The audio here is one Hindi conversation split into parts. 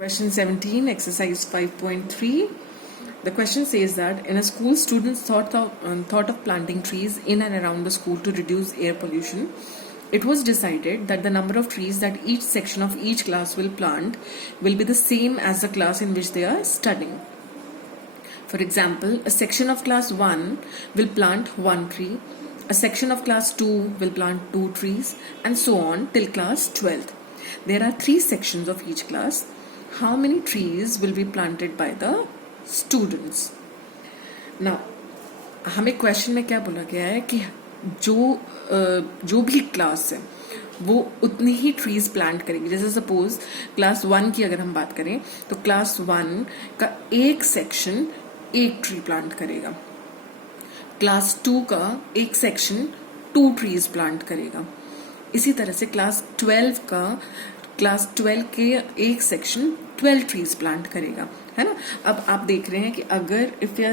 Question 17, exercise 5.3. The question says that in a school, students thought of planting trees in and around the school to reduce air pollution. It was decided that the number of trees that each section of each class will plant will be the same as the class in which they are studying. For example, a section of class 1 will plant 1 tree, a section of class 2 will plant 2 trees, and so on till class 12th. There are 3 sections of each class. How many trees will be planted by the students? Now, हमें क्वेश्चन में क्या बोला गया है कि जो भी क्लास है वो उतनी ही ट्रीज प्लांट करेंगे. जैसे सपोज क्लास 1 की अगर हम बात करें तो क्लास 1 का एक सेक्शन एक ट्री प्लांट करेगा, क्लास 2 का एक सेक्शन 2 ट्रीज प्लांट करेगा. इसी तरह से क्लास 12 के एक सेक्शन 12 ट्रीज प्लांट करेगा, है ना. अब आप देख रहे हैं कि अगर if you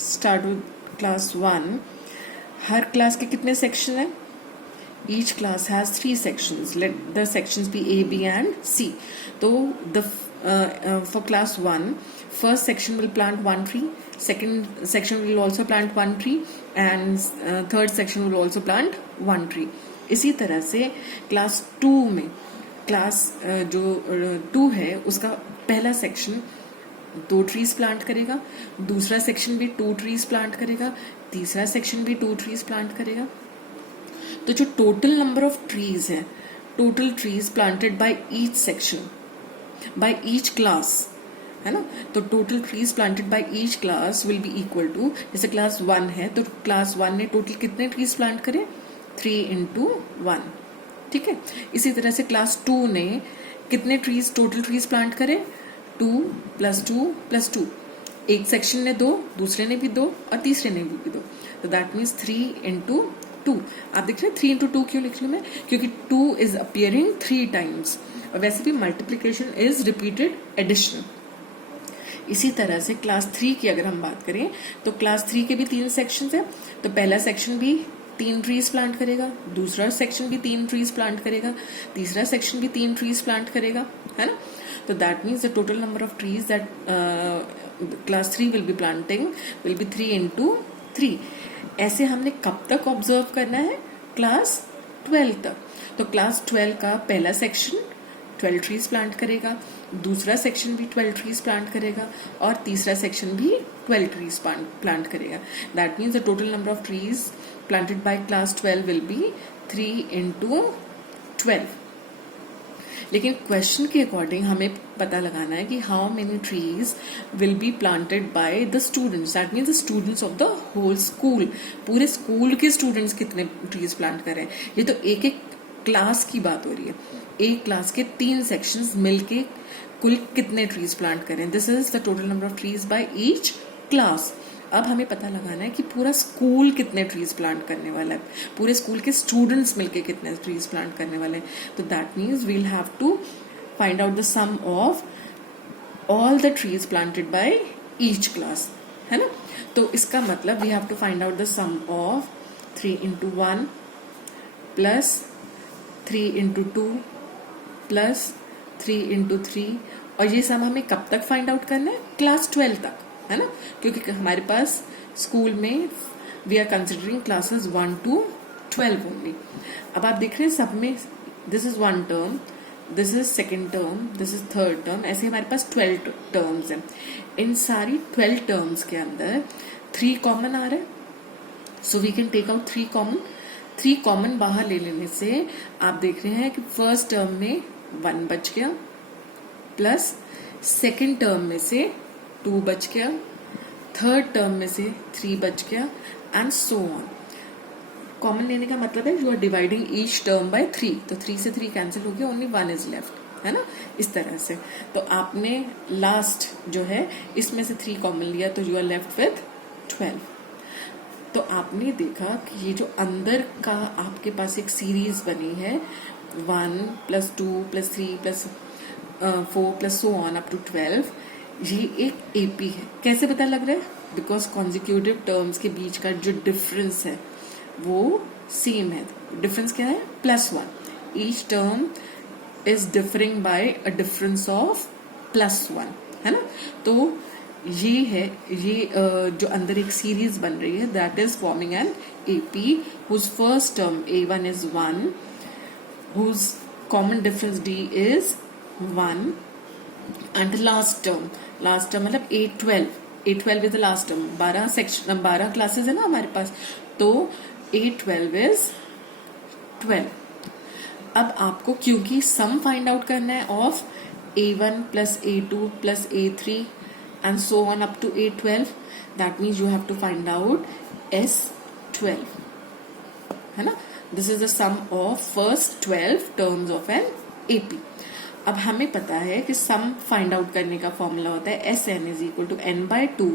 start with class 1, her class के कितने सेक्शन है? Each class has 3 sections. Let the sections be A, B and C. तो for class 1, first section will plant 1 tree, second section will also plant 1 tree and third section will also plant 1 tree. इसी तरह से क्लास 2 में क्लास जो 2 है उसका पहला सेक्शन 2 ट्रीज प्लांट करेगा, दूसरा सेक्शन भी 2 ट्रीज प्लांट करेगा, तीसरा सेक्शन भी 2 ट्रीज प्लांट करेगा. तो जो टोटल नंबर ऑफ ट्रीज है, total trees planted by each section by each class, है ना. तो total trees planted by each class will be equal to, जैसे क्लास 1 है तो क्लास 1 ने टोटल कितने ट्रीज प्लांट करे? 3 into 1. ठीक है. इसी तरह से क्लास 2 ने कितने ट्रीज टोटल ट्रीज प्लांट करे? 2 + 2 + 2. एक सेक्शन ने 2, दूसरे ने भी 2 और तीसरे ने भी 2. तो दैट मीन्स 3 into 2. आप देख रहे हैं 3 into 2 क्यों लिख रही हूं मैं? क्योंकि 2 इज अपियरिंग 3 times. और वैसे भी मल्टीप्लीकेशन इज रिपीटेड एडिशन. इसी तरह से क्लास 3 की अगर हम बात करें तो क्लास 3 के भी 3 सेक्शंस है. तो पहला सेक्शन भी 3 ट्रीज प्लांट करेगा, दूसरा सेक्शन भी 3 ट्रीज प्लांट करेगा, तीसरा सेक्शन भी 3 ट्रीज प्लांट करेगा, है ना. तो that means the total number of trees that class 3 will be planting will be 3 into 3. ऐसे हमने कब तक ऑब्जर्व करना है? क्लास 12 तक. तो क्लास 12 का पहला सेक्शन 12 ट्रीज प्लांट करेगा, दूसरा सेक्शन भी 12 ट्रीज प्लांट करेगा और तीसरा सेक्शन भी 12 ट्रीज प्लांट करेगा. That means the total number of trees planted by class 12 will be 3 into 12. लेकिन क्वेश्चन के अकॉर्डिंग हमें पता लगाना है कि how many trees will be planted by the students. That means the students of the whole school. पूरे स्कूल के स्टूडेंट्स कितने ट्रीज प्लांट कर रहे हैं? ये तो एक एक क्लास की बात हो रही है. एक क्लास के 3 सेक्शंस मिलके कुल कितने ट्रीज प्लांट करें? This is the total number of trees bye each class. अब हमें पता लगाना है कि पूरा स्कूल कितने ट्रीज प्लांट करने वाला है, पूरे स्कूल के स्टूडेंट्स मिलके कितने ट्रीज प्लांट करने वाले हैं. तो that means we'll have to find out the sum of all the trees planted by each class, है ना. तो इसका मतलब we have to find out the sum of 3 into 1 plus 3 into 2 plus 3 into 3. और ये सम हमें कब तक फाइंड आउट करना है? क्लास 12 तक, है ना. क्योंकि हमारे पास स्कूल में we are considering classes 1 to 12 only. अब आप देख रहे हैं सब में this is 1 term, this is 2nd term, this is 3rd term. ऐसे हमारे पास 12 terms हैं. इन सारी 12 terms के अंदर 3 कॉमन आ रहे हैं. So we can take out 3 common. 3 common बाहर ले लेने से आप देख रहे हैं कि फर्स्ट टर्म में 1 बच गया, प्लस सेकेंड टर्म में से 2 बच गया, थर्ड टर्म में से 3 बच गया एंड सो ऑन. कॉमन लेने का मतलब है you are dividing each term by 3. तो 3 से 3 कैंसिल हो गया, ओनली 1 इज लेफ्ट, है ना. इस तरह से तो आपने लास्ट जो है इसमें से 3 कॉमन लिया तो यू आर लेफ्ट विथ 12. तो आपने देखा कि ये जो अंदर का आपके पास एक सीरीज बनी है 1 + 2 + 3 + 4 + सो ऑन अप टू 12, ये एक एपी है. कैसे पता लग रहा है? बिकॉज कॉन्जिक्यूटिव टर्म्स के बीच का जो डिफरेंस है वो सेम है. डिफरेंस क्या है? +1. Each term is differing by a difference of +1, है ना। तो ये है, ये जो अंदर एक सीरीज बन रही है, that is forming an AP whose first term a1 is 1, whose common difference d is 1, and last term मतलब A12 is the last term. 12 classes है ना हमारे पास, तो A12 इज 12। अब आपको क्योंकि सम फाइंड आउट करना है of A1 plus A2 plus A3 and so on up to A12, that means you have to find out S12, है ना। This is the sum of first 12 terms of an AP। अब हमें पता है कि सम फाइंड आउट करने का फॉर्मूला होता है Sn is equal to n/2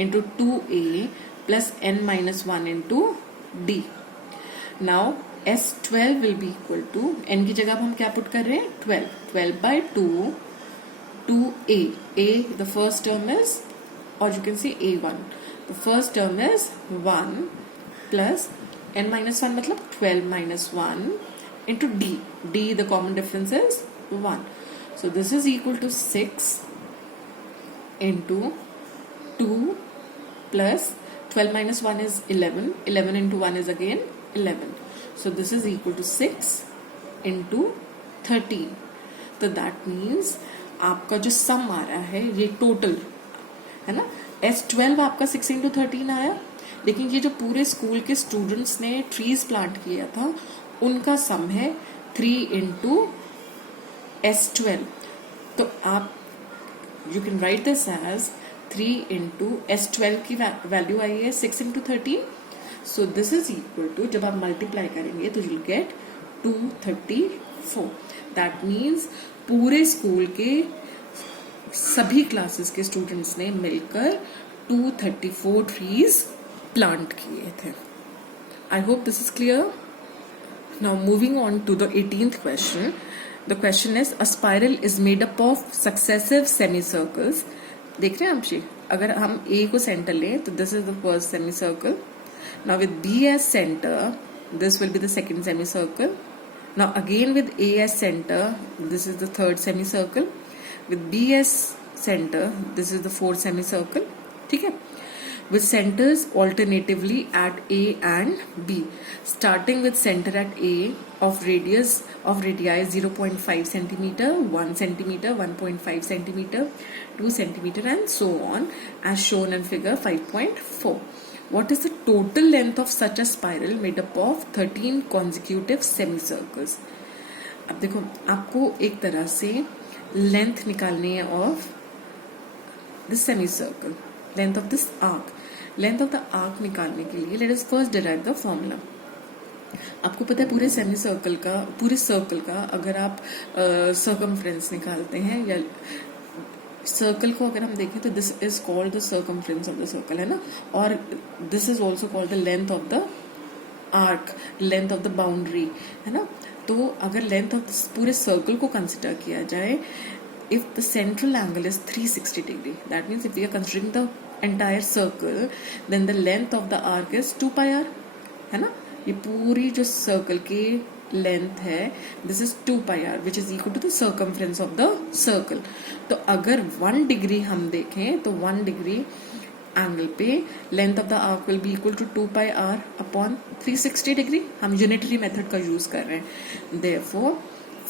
into 2a plus n-1 into d। Now S12 will be equal to, n की जगह हम क्या पुट कर रहे हैं 12/2 2a, the first term is, or you can say A1, the first term is 1 plus n-1 मतलब 12 minus 1 into d, the common difference is 1, so this is equal to 6 into 2 plus 12 minus 1 is 11 into 1 is again 11, so this is equal to 6 into 13। तो that means आपका जो सम आ रहा है ये टोटल है ना, S12 आपका 6 into 13 आया, लेकिन ये जो पूरे स्कूल के स्टूडेंट्स ने ट्रीज प्लांट किया था उनका सम है 3 into S12। तो आप you can write this as 3 into S12 की वैल्यू आई है 6 into 13, so this is equal to, जब आप मल्टीप्लाई करेंगे तो यू गेट 234। दैट मीन्स पूरे स्कूल के सभी क्लासेस के स्टूडेंट्स ने मिलकर 234 ट्रीज प्लांट किए थे। I hope this is clear. Now moving on to the 18th question. The question is a spiral is made up of successive semi circles. देख रहे हैं आप जी, अगर हम ए को सेंटर लें तो this is the first semi circle. Now with B as centre this will be the second semi circle. Now again with A as center, this is the third semicircle. With B as center, this is the fourth semicircle. ठीक है? With centers alternatively at A and B. Starting with center at A of radii 0.5 centimeter, 1 centimeter, 1.5 centimeter, 2 centimeter, and so on, as shown in figure 5.4. What is the total length of such a spiral made up of 13 consecutive semicircles? अब देखो, आपको एक तरह से लेंथ निकालनी है of this semicircle, length of this arc. Length of the arc निकालने के लिए let us first derive the formula. आपको पता है पूरे सर्कल का अगर आप सर्कमफ्रेंस निकालते हैं या सर्कल को अगर हम देखें तो this is called the circumference of the circle, है ना, और this is also called the length of the arc, length of the boundary, है ना। तो अगर लेंथ ऑफ पूरे सर्कल को कंसिडर किया जाए, if the central angle is 360 degree, that means if we are considering the entire circle, then the length of the arc is 2πr, है ना। ये पूरी जो सर्कल की लेंथ है this is 2πr which is equal to the circumference of the circle. तो अगर 1 डिग्री हम देखें तो 1 डिग्री एंगल पे length of the arc will be equal to 2πr upon 360 degree. हम यूनिटरी मेथड का यूज कर रहे हैं। देयरफॉर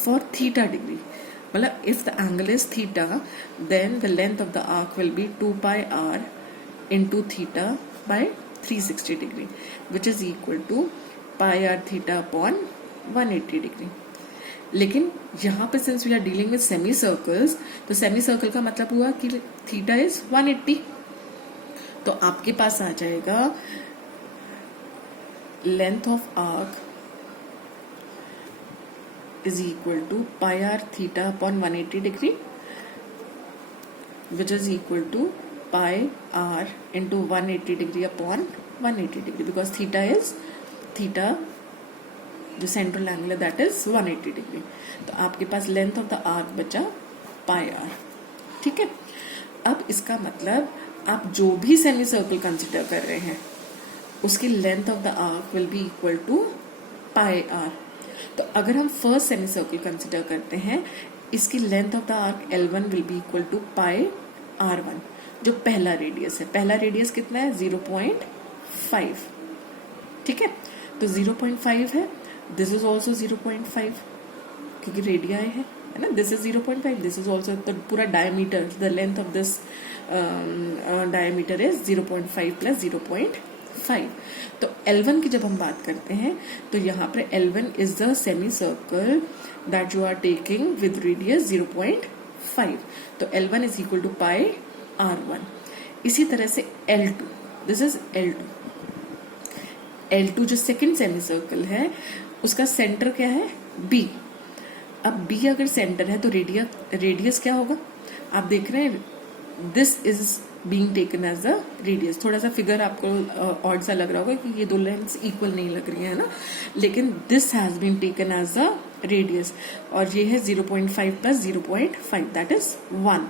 फॉर थीटा डिग्री, मतलब if the angle is theta then the length of the arc will be 2πr into theta by 360 degree which is equal to πr theta upon 180 degree. लेकिन यहाँ पे since we are dealing with semi circles, तो सेमी सर्कल का मतलब हुआ कि थीटा इज 180, तो आपके पास आ जाएगा length of arc is equal to πr theta upon 180 degree which is equal to πr into 180 degree upon 180 degree, because theta जो सेंट्रल एंगल है दैट इज 180 डिग्री। तो आपके पास लेंथ ऑफ द आर्क बचा πr। ठीक है, अब इसका मतलब आप जो भी सेमी सर्कल कंसिडर कर रहे हैं उसकी length of the arc will be equal to πr। तो अगर हम फर्स्ट सेमी सर्कल कंसिडर करते हैं इसकी length of the arc L1 will be equal to pi R1, जो पहला रेडियस है। पहला रेडियस कितना है? 0.5। ठीक है, तो 0.5 है, दिस इज ऑल्सो 0.5 क्योंकि रेडियाई है ना। This is 0.5, this is also, तो पूरा diameter, the length of this diameter is 0.5 plus 0.5। तो L1 की जब हम बात करते हैं तो यहाँ पर L1 is the semi circle that you are taking with radius 0.5। तो L1 is equal to pi R1। इसी तरह से L2, this is L2। L2 जो सेकंड सेमी सर्कल है उसका सेंटर क्या है? B। अब B अगर सेंटर है तो रेडियस क्या होगा? आप देख रहे हैं, this is being taken as a radius. थोड़ा सा फिगर आपको ऑड सा लग रहा होगा कि ये दो लेंथ्स इक्वल नहीं लग रही है ना, लेकिन this has been taken as a radius, और ये है 0.5 प्लस 0.5, दैट इज 1।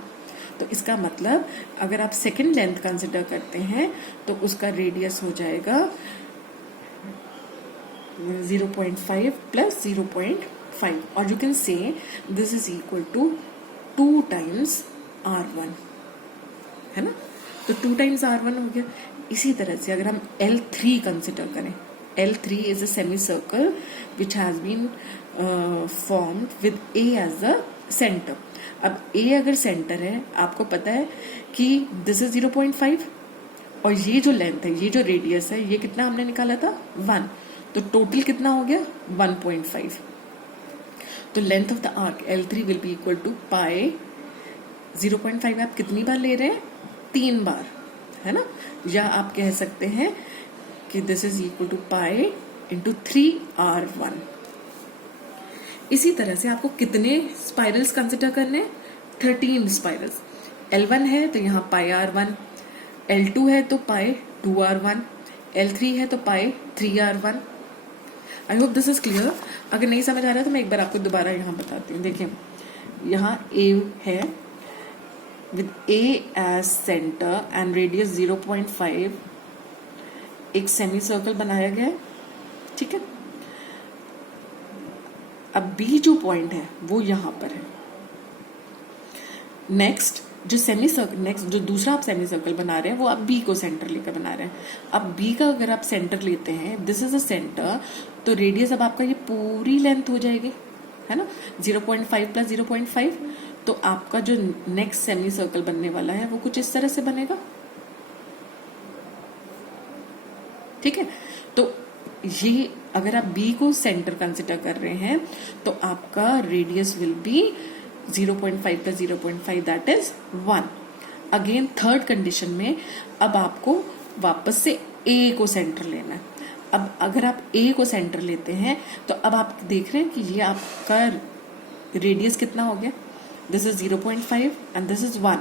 तो इसका मतलब अगर आप सेकेंड लेंथ कंसिडर करते हैं तो उसका रेडियस हो जाएगा 0.5 प्लस 0.5, और you can say this is equal to 2 times R1, है ना। तो 2 टाइम्स R1 हो गया। इसी तरह से अगर हम L3 कंसिडर करें, L3 is a semi circle which has been formed with A as the centre. अब A अगर सेंटर है, आपको पता है कि दिस इज 0.5, और ये जो लेंथ है, ये जो रेडियस है, ये कितना हमने निकाला था? 1। तो टोटल कितना हो गया? 1.5। तो length of the arc L3 will be equal to pi 0.5। आप कितनी बार ले रहे हैं? 3 बार, है ना। या आप कह सकते हैं कि this is equal to pi into 3R1। इसी तरह से आपको कितने स्पाइरल्स कंसिडर करने? 13 स्पाइरल्स। L1 है तो यहाँ पाई R1, L2 है तो पाई 2R1, L3 है तो पाई 3R1। I hope this is clear. अगर नहीं समझ आ रहा है तो मैं एक बार आपको दोबारा यहाँ बताती हूँ। देखिए, यहाँ A है with A as center and radius 0.5, एक सेमी सर्कल बनाया गया है, ठीक है। अब B जो पॉइंट है वो यहाँ पर है। नेक्स्ट जो दूसरा आप सेमी सर्कल बना रहे हैं वो आप B को सेंटर लेकर बना रहे हैं। अब B का अगर आप सेंटर लेते हैं, दिस इज अ सेंटर, तो रेडियस अब आपका ये पूरी लेंथ हो जाएगी, है ना। 0.5 प्लस 0.5, तो आपका जो नेक्स्ट सेमी सर्कल बनने वाला है वो कुछ इस तरह से बनेगा, ठीक है। तो ये अगर आप B को सेंटर कंसिडर कर रहे हैं तो आपका radius will be 0.5 plus 0.5, that is 1। Again third condition में अब आपको वापस से A को सेंटर लेना है। अब अगर आप A को सेंटर लेते हैं तो अब आप देख रहे हैं कि ये आपका रेडियस कितना हो गया? This is 0.5 and this is 1,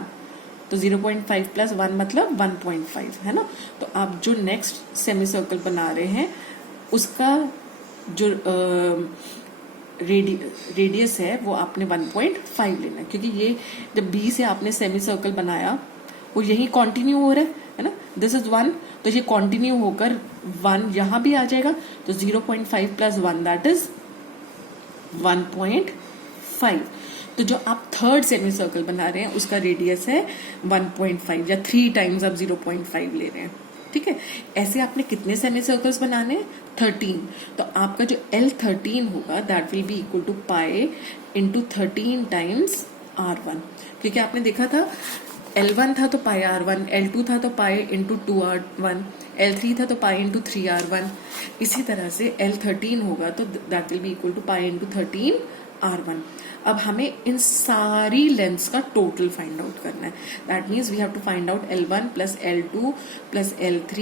तो 0.5 प्लस 1 मतलब 1.5, है ना। तो आप जो नेक्स्ट सेमी सर्कल बना रहे हैं उसका जो रेडियस है वो आपने 1.5 लेना है, क्योंकि ये जब B से आपने सेमी सर्कल बनाया वो यही कंटिन्यू हो रहा है ना। दिस इज 1, तो ये कंटिन्यू होकर 1 यहाँ भी आ जाएगा, तो 0.5 प्लस 1 दैट इज 1.5। तो जो आप थर्ड सेमी सर्कल बना रहे हैं उसका रेडियस है 1.5, या 3 टाइम्स आप 0.5 ले रहे हैं, ठीक है। ऐसे आपने कितने सेमी सर्कल्स बनाने हैं? 13। तो आपका जो L13 होगा that will be equal to pi into 13 times R1, क्योंकि आपने देखा था L1 था तो पाई R1, L2 था तो पाई इंटू 2R1, L3 था तो पाई इंटू 3R1। इसी तरह से L13 होगा तो that will be equal to pi into 13R1। अब हमें इन सारी लेंथ्स का टोटल फाइंड आउट करना है। That means we have to find out L1 plus L2 plus L3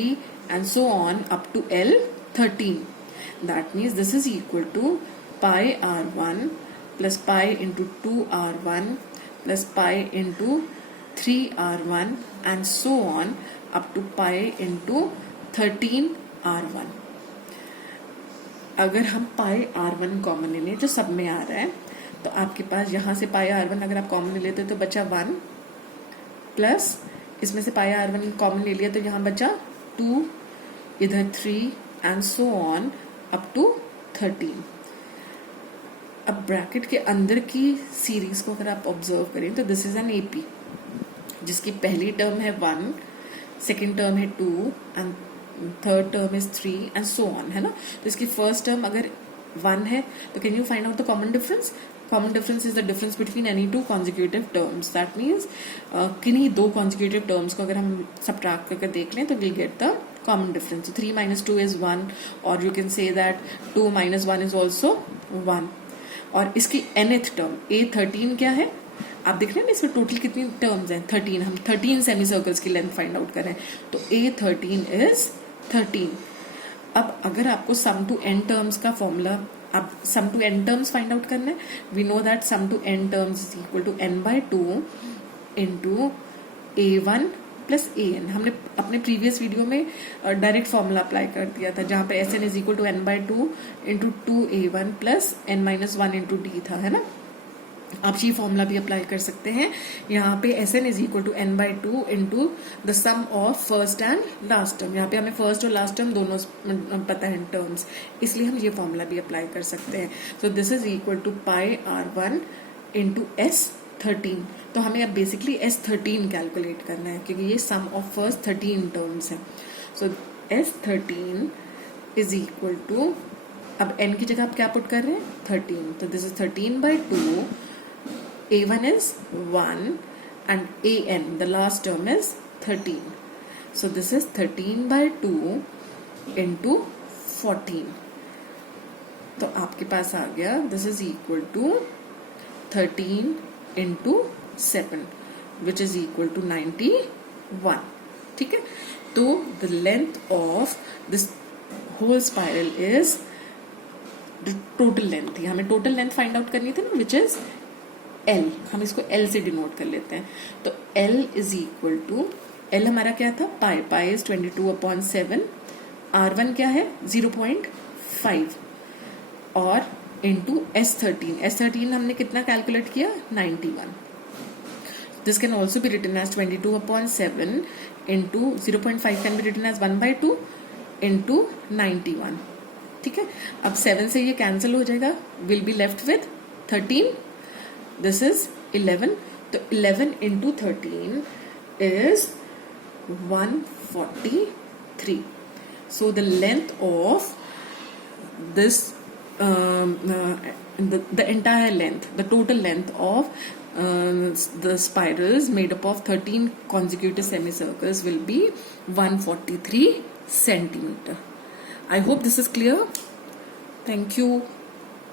and so on up to L13। That means this is equal to pi R1 plus pi into 2R1 plus pi into 3R1 and so on up to pi into 13R1। अगर हम पाई R1 कॉमन ले लें जो सब में आ रहा है, तो आपके पास यहाँ से पाई R1 अगर आप कॉमन ले लेते तो बचा 1, प्लस इसमें से पाई R1 कॉमन ले लिया तो यहाँ बचा 2, इधर 3 and so on up to 13। अब ब्रैकेट के अंदर की सीरीज को अगर आप ऑब्जर्व करें तो दिस इज एन एपी जिसकी पहली टर्म है 1, सेकेंड टर्म है 2 and third term is 3 and so on, है ना। तो इसकी फर्स्ट टर्म अगर 1 है तो can you find out the common difference? Common difference is the difference between any two consecutive terms. That means किन्हीं दो कॉन्जिक्यूटिव टर्म्स को अगर हम सबट्रैक्ट करके देख लें तो will get the common difference. 3 minus 2 is 1 और you can say that 2 minus 1 is also 1। और इसकी nth टर्म A13 क्या है? आप देख रहे हैं ना इसमें टोटल कितनी टर्म्स हैं? 13। हम 13 सेमी सर्कल्स की लेंथ फाइंड आउट करें तो A13 is 13। अब अगर आपको सम टू एन टर्म्स का फॉर्मूला, आप sum to n terms find out करना है, we know that sum to n terms is equal to n/2 into A1 plus an। हमने अपने प्रीवियस वीडियो में डायरेक्ट फॉर्मूला अप्लाई कर दिया था जहां पे Sn is equal to n/2 into 2a1 plus n-1 into d था, है ना। आप ये फॉर्मूला भी अप्लाई कर सकते हैं। यहाँ पे Sn is equal to n/2 into the sum of first and last term. यहाँ पे हमें फर्स्ट और लास्ट टर्म दोनों पता है टर्म्स, इसलिए हम ये फॉर्मूला भी अप्लाई कर सकते हैं। So this is equal to pi r1 into S13। तो हमें अब बेसिकली S13 कैलकुलेट करना है क्योंकि ये सम ऑफ फर्स्ट 13 टर्म्स है। सो S13 इज इक्वल टू, अब n की जगह आप क्या पुट कर रहे हैं? 13। तो this is 13/2, A1 is 1 and AN, the last term is 13. So this is 13/2 into 14. तो आपके पास आ गया this is equal to 13 into 7 which is equal to 91. ठीक है, तो the length of this whole spiral is the total length थी, हमें total length find out करनी थी ना, which is L। हम इसको L से डिनोट कर लेते हैं। तो L is equal to, L हमारा क्या था? पाई। Pi is 22/7। R1 क्या है? 0.5 और इंटू S13। S13 हमने कितना कैलकुलेट किया? 91। This can also be written as 22/7 into 0.5 can be written as 1/2 into 91। ठीक है, अब 7 से ये कैंसिल हो जाएगा, will be left with 13। This is 11. So 11 into 13 is 143. So the length of this, the entire length, the total length of the spirals made up of 13 consecutive semicircles will be 143 centimeter. I hope this is clear. Thank you.